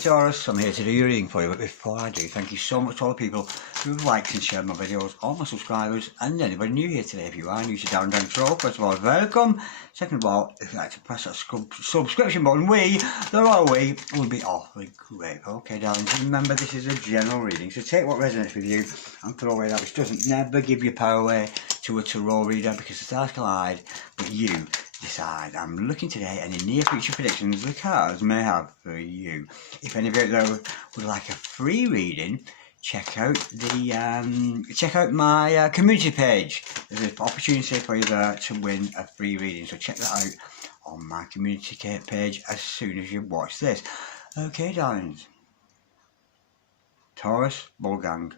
Taurus, I'm here to do your reading for you, but before I do, thank you so much to all the people who've liked and shared my videos, all my subscribers, and anybody new here today. If you are new to Darren Control, first of all, welcome. Second of all, if you'd like to press that subscription button, the royal we, would be awfully great. Okay, darling, remember this is a general reading, so take what resonates with you and throw away that which doesn't. Never give your power away to a tarot reader because the stars collide, but you decide. I'm looking today at any near future predictions the cards may have for you. If any of you though would like a free reading, check out my community page. There's an opportunity for you there to win a free reading, so check that out on my community page as soon as you watch this. Okay, darlings. Taurus, Bull Gang.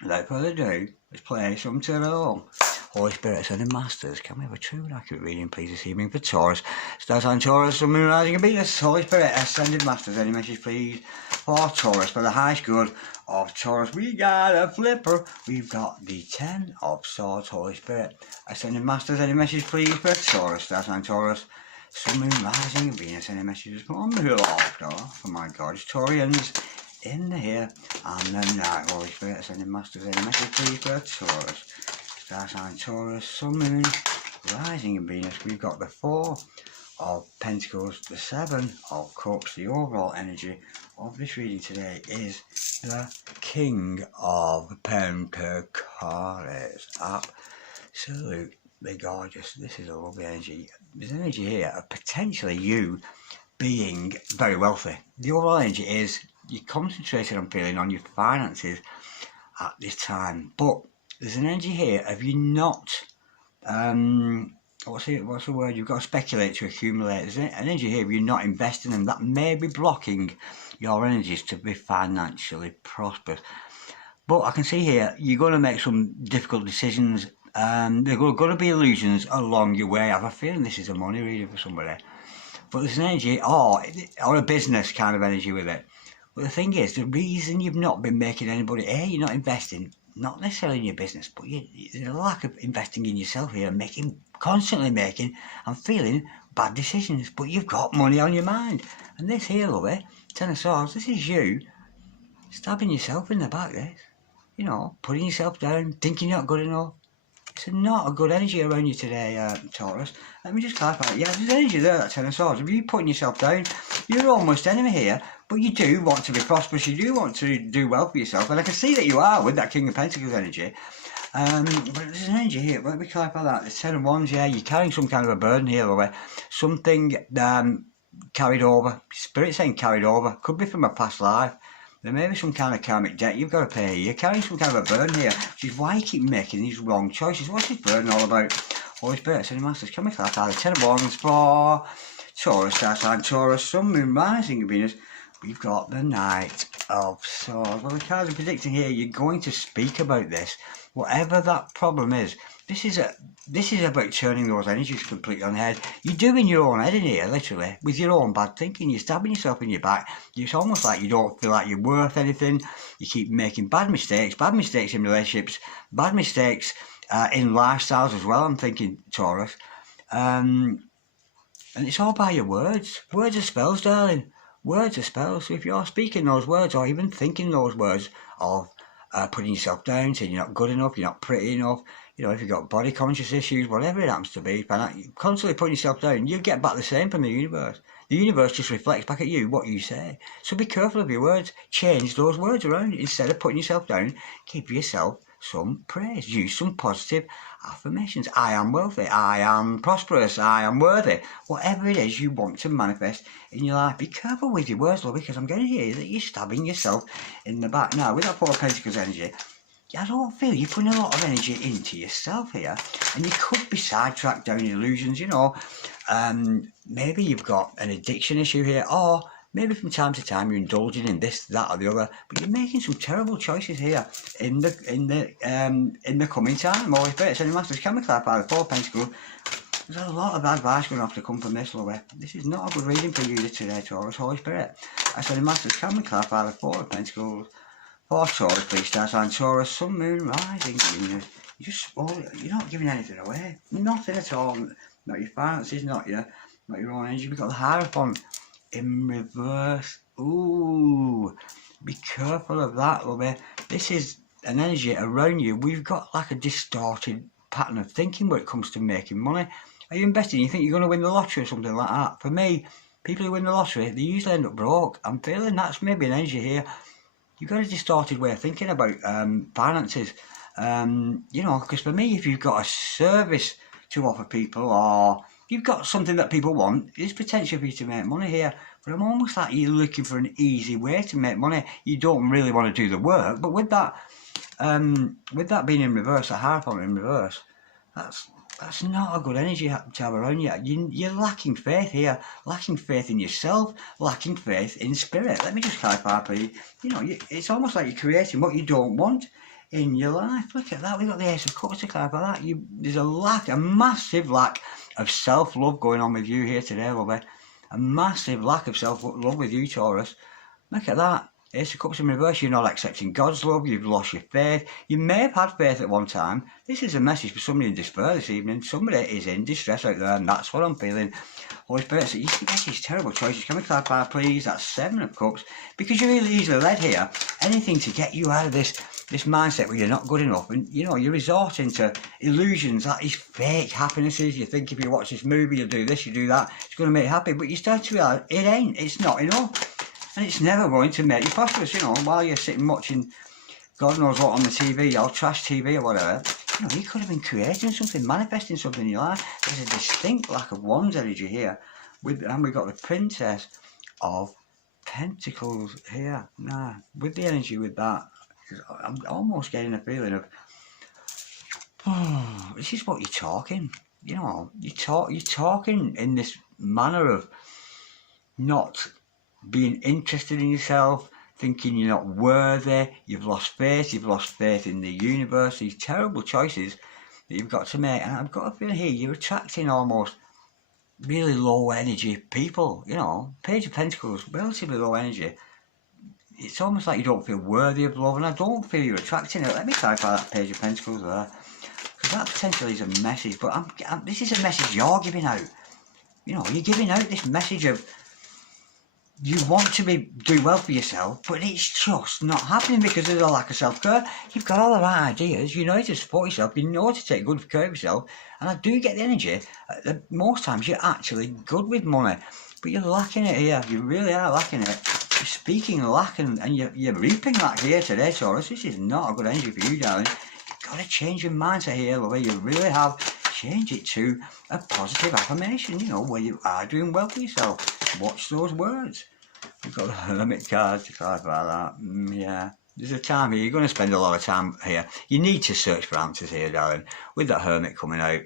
Without further ado, let's play some tarot. Holy Spirit, Ascended Masters, can we have a true and accurate reading, please, this evening for Taurus? Stars on Taurus, Sun, Moon, Rising, and Venus. Holy Spirit, Ascended Masters, any message, please, for Taurus, for the highest good of Taurus? We got a flipper. We've got the 10 of Swords. Holy Spirit, Ascended Masters, any message, please, for Taurus? Stars on Taurus, Sun, Moon, Rising, and Venus. Any messages from the Lord? Oh my God, it's Taurians in the here and the night. Holy Spirit, Ascended Masters, any message, please, for Taurus? Star sign Taurus, Sun, Moon, Rising in Venus. We've got the 4 of Pentacles, the 7 of Cups. The overall energy of this reading today is the King of Pentacles. Absolutely gorgeous. This is a lovely energy. There's energy here of potentially you being very wealthy. The overall energy is you're concentrated on feeling on your finances at this time, but there's an energy here of you not, what's the word, you've got to speculate to accumulate. There's an energy here of you not investing, and that may be blocking your energies to be financially prosperous. But I can see here, you're going to make some difficult decisions, there are going to be illusions along your way. I have a feeling this is a money reading for somebody. But there's an energy, or a business kind of energy with it. But the thing is, the reason you've not been making anybody, you're not investing, not necessarily in your business, but there's a lack of investing in yourself here, constantly making and feeling bad decisions, but you've got money on your mind. And this here, lovey, 10 of Swords, this is you stabbing yourself in the back, this. You know, putting yourself down, thinking you're not good enough. It's not a good energy around you today, Taurus. Let me just clarify. Yeah, there's energy there, that 10 of Swords. If you're putting yourself down, you're almost enemy here, but you do want to be prosperous, you do want to do well for yourself, and I can see that you are with that King of Pentacles energy. But there's an energy here, let me clarify that. The 10 of Wands, yeah, you're carrying some kind of a burden here, or something carried over. Spirit saying carried over, could be from a past life. There may be some kind of karmic debt you've got to pay. You're carrying some kind of a burden here, which is why you keep making these wrong choices. What's this burden all about? Holy Spirit, Ascended Masters, can we clarify? The 10 of Wands for Taurus, star sign Taurus, Sun, Moon, Rising in Venus. We've got the Knight of Swords. Well, the cards are predicting here you're going to speak about this, whatever that problem is. This is about turning those energies completely on the head. You're doing your own head in here, literally, with your own bad thinking. You're stabbing yourself in your back. It's almost like you don't feel like you're worth anything. You keep making bad mistakes in relationships, bad mistakes in lifestyles as well, I'm thinking, Taurus. And it's all by your words. Words are spells, darling. Words are spells. So if you're speaking those words, or even thinking those words of putting yourself down, saying you're not good enough, you're not pretty enough, you know, if you've got body conscious issues, whatever it happens to be, constantly putting yourself down, you get back the same from the universe. The universe just reflects back at you what you say. So be careful of your words. Change those words around. Instead of putting yourself down, give yourself some praise. Use some positive affirmations. I am wealthy. I am prosperous. I am worthy. Whatever it is you want to manifest in your life, be careful with your words, love, because I'm going to hear that you're stabbing yourself in the back. Now, with that 4 of Pentacles energy, I don't feel you're putting a lot of energy into yourself here, and you could be sidetracked down illusions, you know. Maybe you've got an addiction issue here, or maybe from time to time you're indulging in this, that, or the other, but you're making some terrible choices here in the coming time. Holy Spirit, Ascended Masters, can we clarify the 4 of Pentacles? There's a lot of advice going to have to come from this, Louie. This is not a good reading for you today, Taurus. Holy Spirit, Ascended Masters, can we clarify the 4 of Pentacles? For Taurus, please, star sign Taurus, Sun, Moon, Rising, Venus. You're not giving anything away. Nothing at all. Not your finances, not your own energy. We've got the Hierophant in reverse. Ooh, be careful of that, lovey. This is an energy around you. We've got like a distorted pattern of thinking when it comes to making money. Are you investing? You think you're going to win the lottery or something like that? For me, people who win the lottery, they usually end up broke. I'm feeling that's maybe an energy here. You've got a distorted way of thinking about finances. You know, because for me, if you've got a service to offer people, or you've got something that people want, there's potential for you to make money here. But I'm almost like you're looking for an easy way to make money. You don't really want to do the work. But with that being in reverse, a Hierophant in reverse, that's not a good energy to have around you. You're lacking faith here, lacking faith in yourself, lacking faith in spirit. Let me just clarify, please. You know, it's almost like you're creating what you don't want in your life. Look at that. We've got the Ace of Cups to clarify that. There's a massive lack of self-love going on with you here today, lovey. A massive lack of self-love with you, Taurus. Look at that. Ace of Cups in reverse. You're not accepting God's love. You've lost your faith. You may have had faith at one time. This is a message for somebody in despair this evening. Somebody is in distress out there, and that's what I'm feeling. Holy Spirit, so you can make these terrible choices. Can we clarify, please? That's 7 of Cups. Because you're really easily led here. Anything to get you out of this mindset where you're not good enough, and you know, you're resorting to illusions, that is fake happinesses. You think if you watch this movie, you'll do this, you do that, it's going to make you happy, but you start to realise it ain't, it's not enough. And it's never going to make you prosperous, you know, while you're sitting watching God knows what on the TV, or trash TV or whatever. You know, you could have been creating something, manifesting something in your life. There's a distinct lack of Wands energy here. And we've got the Princess of Pentacles here. Nah, with the energy with that, I'm almost getting a feeling of, oh, this is what you're talking. You know, you're talking in this manner of not being interested in yourself, thinking you're not worthy, you've lost faith in the universe, these terrible choices that you've got to make. And I've got a feeling here you're attracting almost really low energy people, you know. Page of Pentacles, relatively low energy. It's almost like you don't feel worthy of love, and I don't feel you're attracting it. Let me clarify that Page of Pentacles there, because that potentially is a message, but this is a message you're giving out. You know, you're giving out this message of, you want to do well for yourself, but it's just not happening because there's a lack of self-care. You've got all the right ideas, you know to support yourself, you know to take good care of yourself, and I do get the energy that most times you're actually good with money, but you're lacking it here. You really are lacking it. You're speaking lack and you're reaping lack here today, Taurus. This is not a good energy for you, darling. You've got to change your mindset here, lovey. You really have. Change it to a positive affirmation, you know, where you are doing well for yourself. Watch those words. We've got the Hermit card to clarify that. Yeah, there's a time here. You're going to spend a lot of time here. You need to search for answers here, darling. With that Hermit coming out,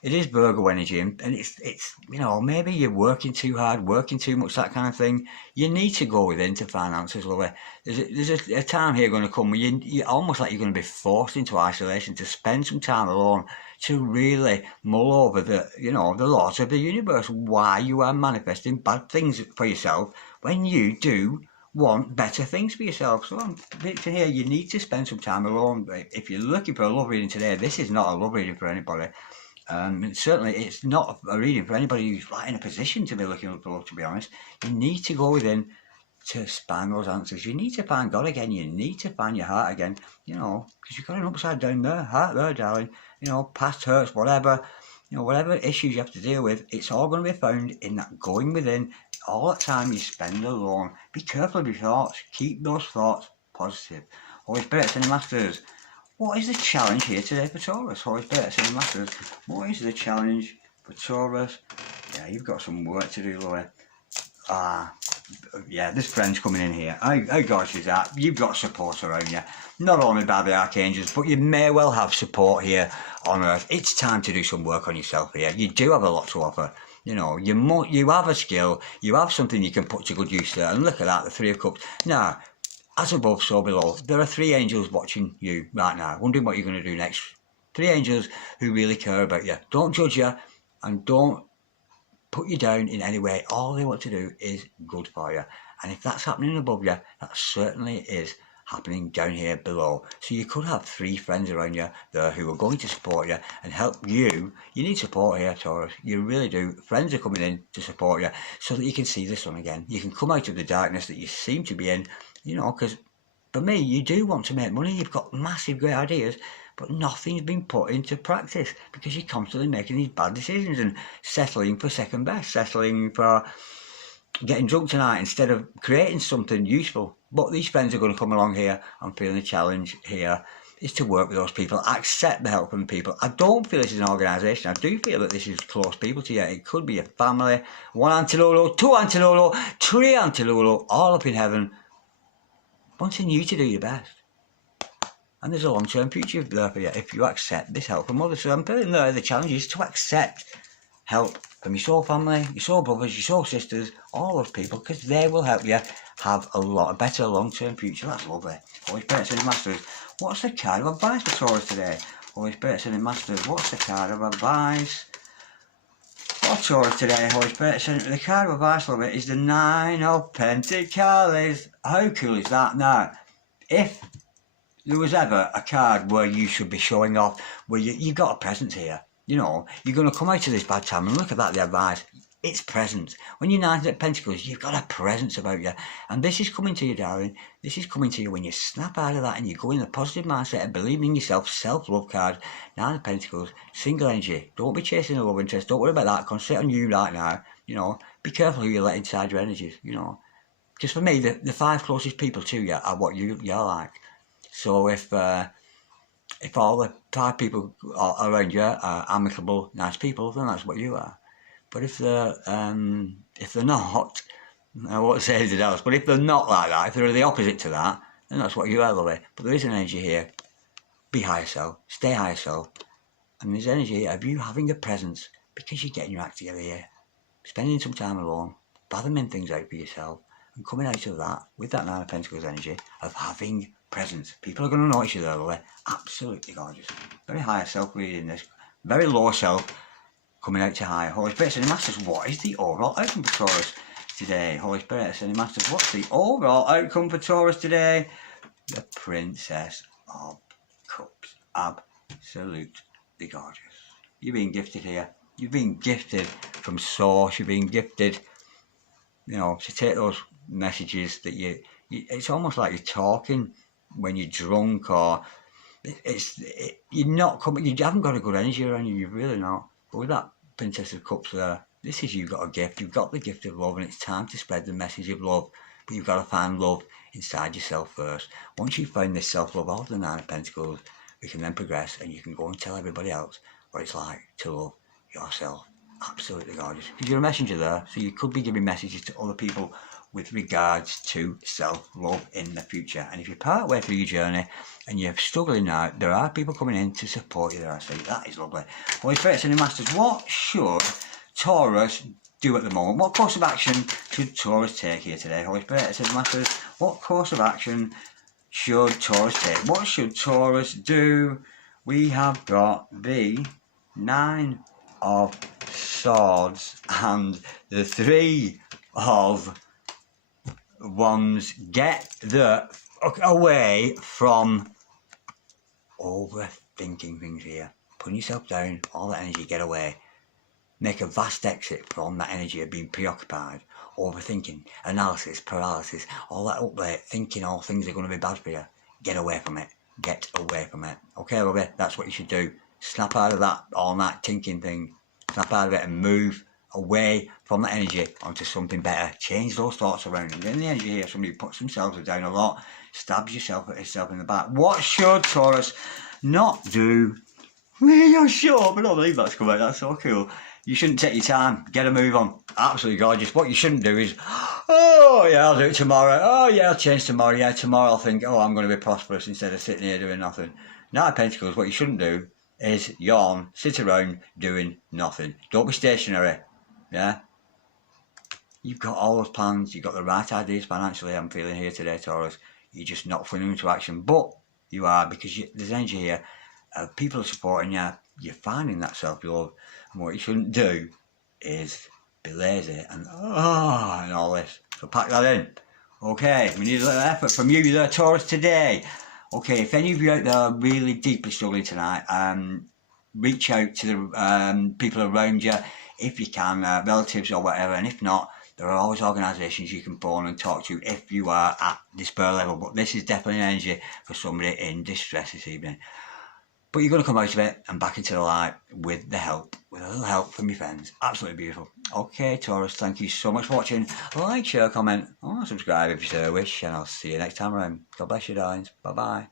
it is Virgo energy, and it's you know, maybe you're working too hard, working too much, that kind of thing. You need to go within to find answers, lovey. There's a time here going to come where you're almost like you're going to be forced into isolation, to spend some time alone, to really mull over the laws of the universe, why you are manifesting bad things for yourself when you do want better things for yourself. So I'm predicting here you need to spend some time alone. If you're looking for a love reading today, this is not a love reading for anybody. And certainly it's not a reading for anybody who's like in a position to be looking for love, to be honest. You need to go within to find those answers. You need to find God again. You need to find your heart again, you know, because you've got an upside down there, heart there, darling. You know, past hurts, whatever, you know, whatever issues you have to deal with, it's all going to be found in that going within. All that time you spend alone. Be careful of your thoughts. Keep those thoughts positive. Holy Spirit, Sending Masters, what is the challenge here today for Taurus? Holy Spirit, Sending Masters, what is the challenge for Taurus? Yeah, you've got some work to do, Louie. Yeah, this friend's coming in here. How gosh is that? You've got support around you. Not only by the archangels, but you may well have support here on Earth. It's time to do some work on yourself here. You do have a lot to offer. You know, you have a skill. You have something you can put to good use there. And look at that, the 3 of Cups. Now, as above, so below. There are 3 angels watching you right now, wondering what you're going to do next. 3 angels who really care about you. Don't judge you and don't put you down in any way. All they want to do is good for you. And if that's happening above you, that certainly is happening down here below. So you could have 3 friends around you there who are going to support you and help you. You need support here, Taurus. You really do. Friends are coming in to support you so that you can see the sun again. You can come out of the darkness that you seem to be in, you know, because for me, you do want to make money. You've got massive great ideas, but nothing's been put into practice because you're constantly making these bad decisions and settling for second best, settling for getting drunk tonight instead of creating something useful. But these friends are going to come along here. I'm feeling the challenge here is to work with those people, accept the help from people. I don't feel this is an organisation. I do feel that this is close people to you. It could be a family, 1 Antilolo, 2 Antilolo, 3 Antilolo, all up in heaven, wanting you to do your best. And there's a long-term future there for you if you accept this help from others. So I'm feeling the challenge is to accept help from your soul family, your soul brothers, your soul sisters, all those people, because they will help you have a better long-term future. That's lovely. Holy Spirit, Sending Masters, what's the card of advice for Taurus today? Holy Spirit, Sending Masters, what's the card of advice for Taurus today? Holy Spirit, the card of advice, love it, is the 9 of Pentacles. How cool is that? Now, if there was ever a card where you should be showing off, where you've got a presence here, you know, you're going to come out of this bad time and look at that, the advice. It's presence. When you're 9 of Pentacles, you've got a presence about you. And this is coming to you, darling. This is coming to you when you snap out of that and you go in a positive mindset and believing in yourself. Self-love card, 9 of Pentacles, single energy. Don't be chasing a love interest. Don't worry about that. Concentrate on you right now. You know, be careful who you let inside your energies, you know. Because for me, the 5 closest people to you are what you're like. So if all the 5 people around you are amicable, nice people, then that's what you are. But if they're not, I won't say anything else, but if they're not like that, if they're the opposite to that, then that's what you are, lovely. But there is an energy here. Be higher self, stay higher self. And there's energy here of you having a presence because you're getting your act together here. Spending some time alone, fathoming things out for yourself, and coming out of that with that 9 of Pentacles energy of having presence. People are going to notice you there, lovely. Absolutely gorgeous. Very higher self reading this. Very low self coming out to higher. Holy Spirit, Sending Masters, what is the overall outcome for Taurus today? Holy Spirit, Sending Masters, what's the overall outcome for Taurus today? The Princess of Cups. Absolutely gorgeous. You've been gifted here. You've been gifted from Source. You've been gifted, you know, to take those messages that it's almost like you're talking when you're drunk, or you're not coming, you haven't got a good energy around you, you've really not. But with that Princess of Cups there, this is you've got a gift, you've got the gift of love, and it's time to spread the message of love. But you've got to find love inside yourself first. Once you've found this self-love out of the 9 of Pentacles, we can then progress and you can go and tell everybody else what it's like to love yourself. Absolutely gorgeous. Because you're a messenger there, so you could be giving messages to other people with regards to self-love in the future. And if you're part way through your journey and you're struggling now, there are people coming in to support you there. I say that is lovely. Holy Spirit, Sending Masters, what should Taurus do at the moment? What course of action should Taurus take here today? Holy Spirit, Sending Masters, what course of action should Taurus take? What should Taurus do? We have got the 9 of Swords and the 3 of Wands. Get away from overthinking things here. Putting yourself down, all that energy, get away. Make a vast exit from that energy of being preoccupied, overthinking, analysis, paralysis, all that up there, thinking all things are going to be bad for you. Get away from it. Get away from it. Okay, lovely, that's what you should do. Snap out of that all night thinking thing. Snap out of it and move away from that energy onto something better. Change those thoughts around. And in the energy here, somebody puts themselves down a lot, stabs yourself in the back. What should Taurus not do? You're sure, but I don't believe that's come out. That's so cool. You shouldn't take your time. Get a move on. Absolutely gorgeous. What you shouldn't do is, oh yeah, I'll do it tomorrow. Oh yeah, I'll change tomorrow. Yeah, tomorrow I'll think, oh, I'm going to be prosperous instead of sitting here doing nothing. 9 of Pentacles, what you shouldn't do is yawn, sit around doing nothing. Don't be stationary. Yeah? You've got all those plans. You've got the right ideas financially, I'm feeling here today, Taurus. You're just not putting them into action. But you are, because there's energy here. People are supporting you. You're finding that self-love. And what you shouldn't do is be lazy and all this. So pack that in. Okay, we need a little effort from you there, Taurus, today. Okay, if any of you out there are really deeply struggling tonight, reach out to the people around you if you can, relatives or whatever, and if not, there are always organisations you can phone and talk to if you are at despair level. But this is definitely an energy for somebody in distress this evening. But you're going to come out of it and back into the light with a little help from your friends. Absolutely beautiful. Okay, Taurus, thank you so much for watching. Like, share, comment, or subscribe if you so wish, and I'll see you next time around. God bless you, darlings. Bye-bye.